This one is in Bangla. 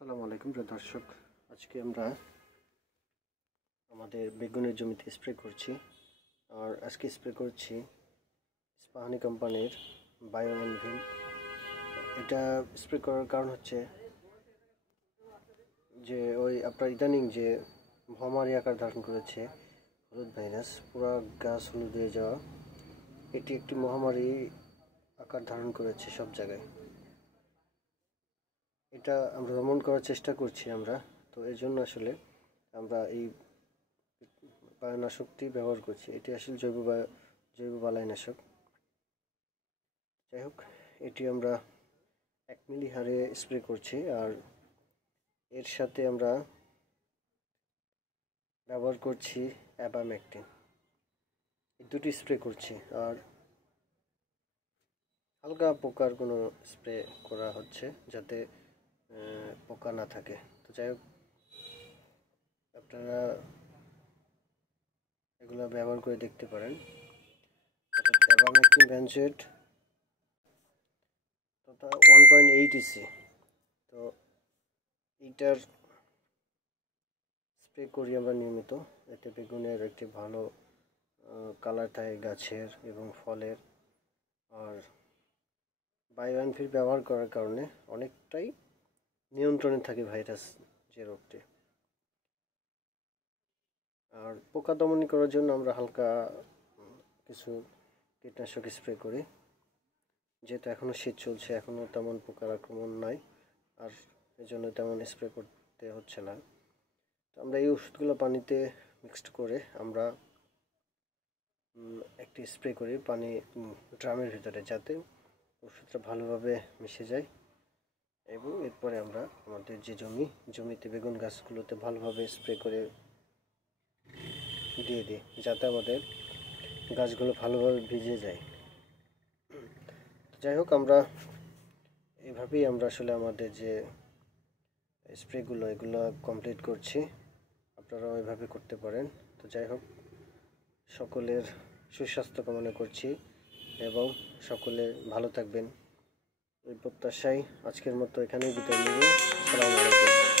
আসসালামু আলাইকুম প্রিয় দর্শক, আজকে আমরা আমাদের বেগুনের জমিতে স্প্রে করছি। আর আজকে স্প্রে করছি ইস্পাহানি কোম্পানির বায়ো অ্যানভিল। এটা স্প্রে করার কারণ হচ্ছে যে আপনার ইদানিং যে মহামারী আকার ধারণ করেছে হলুদ ভাইরাস, পুরো গাছ হলুদ হয়ে যাওয়া, এটি একটি মহামারী আকার ধারণ করেছে সব জায়গায়। এটা আমরা দমন করার চেষ্টা করছি তো এর জন্য আসলে আমরা এই বায়োনাশকটি ব্যবহার করছি। এটি আসলে জৈব বালাইনাশক। যাই হোক, এটি আমরা 1 মিলি হারে স্প্রে করছি। আর এর সাথে আমরা ব্যবহার করছি অ্যাবামেকটিন। এই দুটি স্প্রে করছি। আর হালকা পোকার কোনো স্প্রে করা হচ্ছে যাতে পোকা না থাকে। তো যাই হোক, আপনারা এগুলো ব্যবহার করে দেখতে পারেন। অ্যাবামেকটিন ভ্যানজেট তো 1.8 ইসি। তো এইটার স্প্রে করি আমরা নিয়মিত। এতে বেগুনের একটি ভালো কালার থাকে গাছের এবং ফলের। আর বায়ো অ্যানভিল ব্যবহার করার কারণে অনেকটাই নিয়ন্ত্রণে থাকে ভাইরাস যে রোগটি। আর পোকা দমন করার জন্য আমরা হালকা কিছু কীটনাশক স্প্রে করি, যেহেতু এখনও শীত চলছে, এখনও তেমন পোকার আক্রমণ নাই, আর এই জন্য তেমন স্প্রে করতে হচ্ছে না। তো আমরা এই ওষুধগুলো পানিতে মিক্সড করে আমরা একটি স্প্রে করি পানি ড্রামের ভিতরে, যাতে ওষুধটা ভালোভাবে মিশে যায়। এবং এরপরে আমরা আমাদের যে জমিতে বেগুন গাছগুলোতে ভালোভাবে স্প্রে করে দিয়ে দিই, যাতে আমাদের গাছগুলো ভালোভাবে ভিজে যায়। যাই হোক, আমরা এইভাবেই আসলে আমাদের যে স্প্রেগুলো এগুলো কমপ্লিট করছি। আপনারাও এভাবে করতে পারেন। তো যাই হোক, সকলের সুস্বাস্থ্য কামনা করছি এবং সকলে ভালো থাকবেন এই প্রত্যাশায় আজকের মতো এখানেই বিদায় নিব। আসসালামু আলাইকুম।